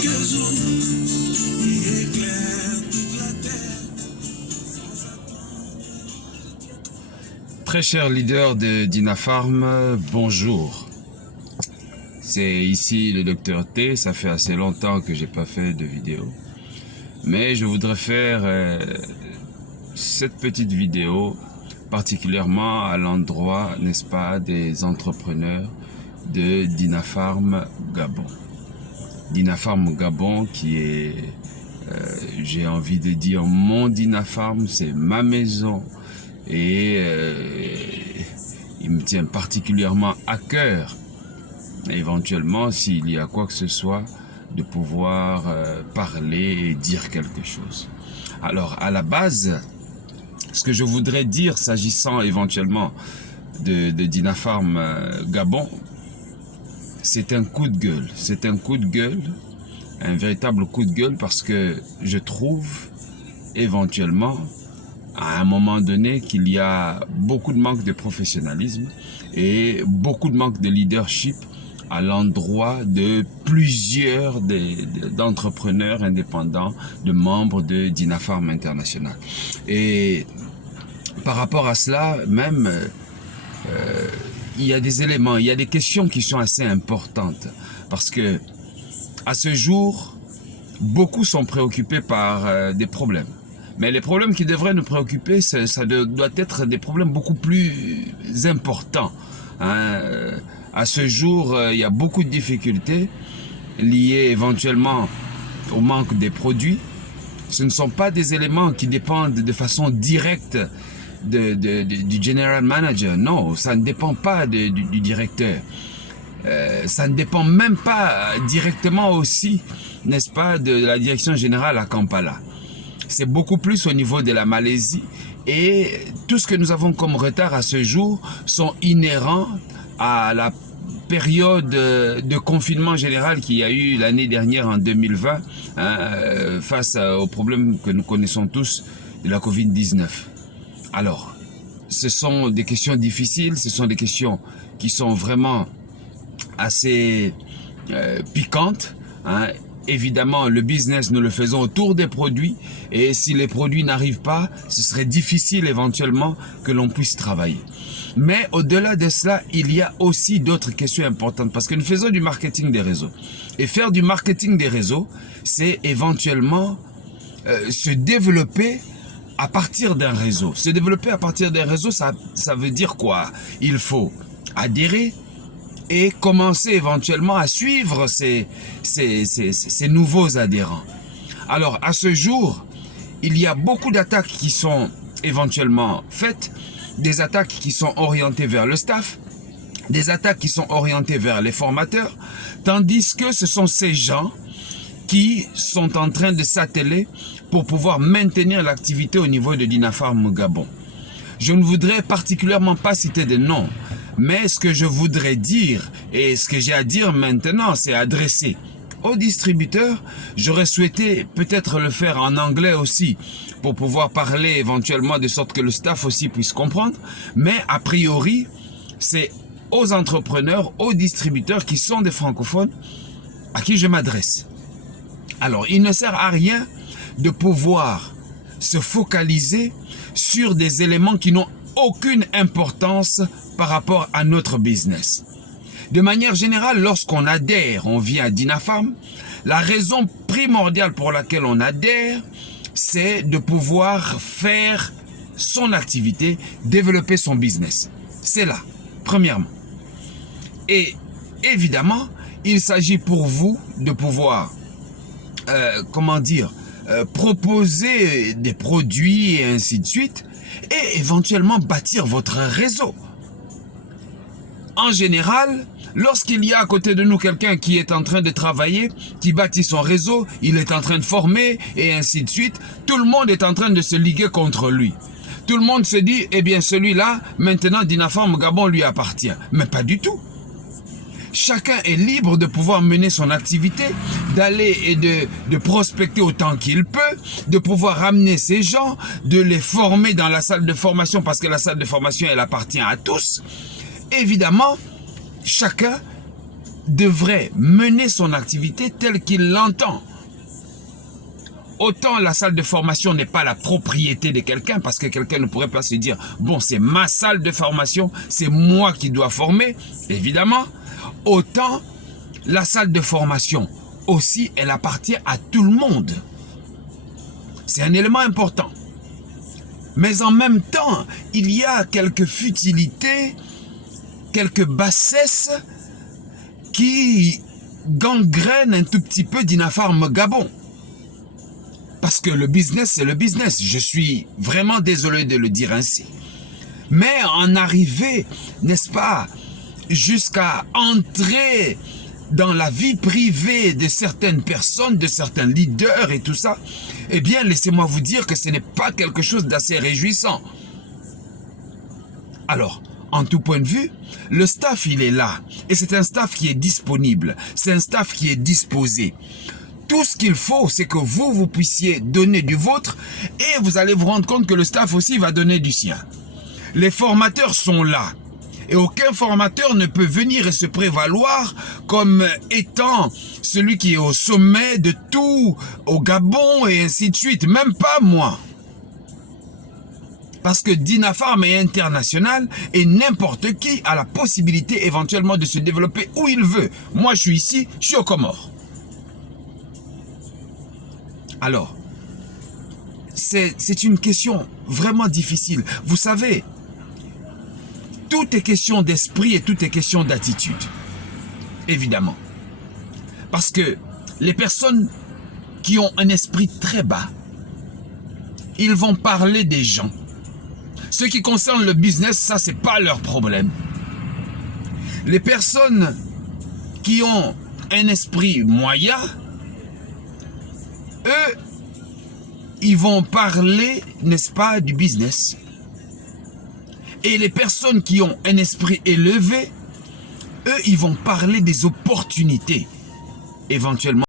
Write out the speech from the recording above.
quelques eaux qui éclairent toute la terre. Très cher leader de Dinafarm, bonjour. C'est ici le docteur T, ça fait assez longtemps que j'ai pas fait de vidéo. Mais je voudrais faire cette petite vidéo particulièrement à l'endroit, n'est-ce pas, des entrepreneurs de Dinafarm Gabon. Dinafarm Gabon qui est, j'ai envie de dire, mon Dinafarm, c'est ma maison. Et il me tient particulièrement à cœur, éventuellement, s'il y a quoi que ce soit, de pouvoir parler et dire quelque chose. Alors, à la base, ce que je voudrais dire s'agissant éventuellement de Dinafarm Gabon, c'est un coup de gueule. C'est un coup de gueule, un véritable coup de gueule, parce que je trouve éventuellement, à un moment donné, qu'il y a beaucoup de manque de professionnalisme et beaucoup de manque de leadership à l'endroit de plusieurs d'entrepreneurs indépendants, de membres de Dinafarm International. Et par rapport à cela, même, il y a des éléments, il y a des questions qui sont assez importantes. Parce que, à ce jour, beaucoup sont préoccupés par des problèmes. Mais les problèmes qui devraient nous préoccuper, ça doit être des problèmes beaucoup plus importants. À ce jour, il y a beaucoup de difficultés liées éventuellement au manque des produits. Ce ne sont pas des éléments qui dépendent de façon directe du general manager. Non, ça ne dépend pas du directeur. Ça ne dépend même pas directement aussi, n'est-ce pas, de la direction générale à Kampala. C'est beaucoup plus au niveau de la Malaisie, et tout ce que nous avons comme retard à ce jour sont inhérents à la période de confinement général qu'il y a eu l'année dernière en 2020, face aux problèmes que nous connaissons tous de la Covid-19. Alors, ce sont des questions difficiles, ce sont des questions qui sont vraiment assez piquantes. Évidemment, le business, nous le faisons autour des produits, et si les produits n'arrivent pas, ce serait difficile éventuellement que l'on puisse travailler. Mais au-delà de cela, il y a aussi d'autres questions importantes, parce que nous faisons du marketing des réseaux. Et faire du marketing des réseaux, c'est éventuellement se développer à partir d'un réseau. Se développer à partir d'un réseau, ça veut dire quoi? Il faut adhérer et commencer éventuellement à suivre ces nouveaux adhérents. Alors, à ce jour, il y a beaucoup d'attaques qui sont éventuellement faites, des attaques qui sont orientées vers le staff, des attaques qui sont orientées vers les formateurs, tandis que ce sont ces gens qui sont en train de s'atteler pour pouvoir maintenir l'activité au niveau de Dinafarm Gabon. Je ne voudrais particulièrement pas citer de noms, mais ce que je voudrais dire, et ce que j'ai à dire maintenant, c'est adressé aux distributeurs. J'aurais souhaité peut-être le faire en anglais aussi, pour pouvoir parler éventuellement de sorte que le staff aussi puisse comprendre. Mais a priori, c'est aux entrepreneurs, aux distributeurs qui sont des francophones, à qui je m'adresse. Alors, il ne sert à rien de pouvoir se focaliser sur des éléments qui n'ont aucune importance par rapport à notre business. De manière générale, lorsqu'on adhère, on vient à Dinafarm, la raison primordiale pour laquelle on adhère, c'est de pouvoir faire son activité, développer son business. C'est là, premièrement. Et évidemment, il s'agit pour vous de pouvoir, proposer des produits et ainsi de suite, et éventuellement bâtir votre réseau. En général, lorsqu'il y a à côté de nous quelqu'un qui est en train de travailler, qui bâtit son réseau, il est en train de former et ainsi de suite, tout le monde est en train de se liguer contre lui. Tout le monde se dit, eh bien celui-là, maintenant Dinafarm Gabon lui appartient. Mais pas du tout. Chacun est libre de pouvoir mener son activité, d'aller et de prospecter autant qu'il peut, de pouvoir ramener ces gens, de les former dans la salle de formation, parce que la salle de formation, elle appartient à tous. Évidemment, chacun devrait mener son activité telle qu'il l'entend. Autant la salle de formation n'est pas la propriété de quelqu'un, parce que quelqu'un ne pourrait pas se dire, bon, c'est ma salle de formation, c'est moi qui dois former, évidemment. Autant la salle de formation aussi, elle appartient à tout le monde. C'est un élément important. Mais en même temps, il y a quelques futilités, quelques bassesses qui gangrènent un tout petit peu Dinafarm Gabon. Parce que le business, c'est le business. Je suis vraiment désolé de le dire ainsi. Mais en arriver, n'est-ce pas, jusqu'à entrer dans la vie privée de certaines personnes, de certains leaders et tout ça, eh bien, laissez-moi vous dire que ce n'est pas quelque chose d'assez réjouissant. Alors, en tout point de vue, le staff, il est là. Et c'est un staff qui est disponible. C'est un staff qui est disposé. Tout ce qu'il faut, c'est que vous puissiez donner du vôtre et vous allez vous rendre compte que le staff aussi va donner du sien. Les formateurs sont là. Et aucun formateur ne peut venir et se prévaloir comme étant celui qui est au sommet de tout, au Gabon et ainsi de suite. Même pas moi. Parce que Dinafarm est international et n'importe qui a la possibilité éventuellement de se développer où il veut. Moi, je suis ici, je suis aux Comores. Alors, c'est une question vraiment difficile. Vous savez, tout est question d'esprit et tout est question d'attitude. Évidemment. Parce que les personnes qui ont un esprit très bas, ils vont parler des gens. Ce qui concerne le business, ça, c'est pas leur problème. Les personnes qui ont un esprit moyen, eux, ils vont parler, n'est-ce pas, du business. Et les personnes qui ont un esprit élevé, eux, ils vont parler des opportunités, éventuellement.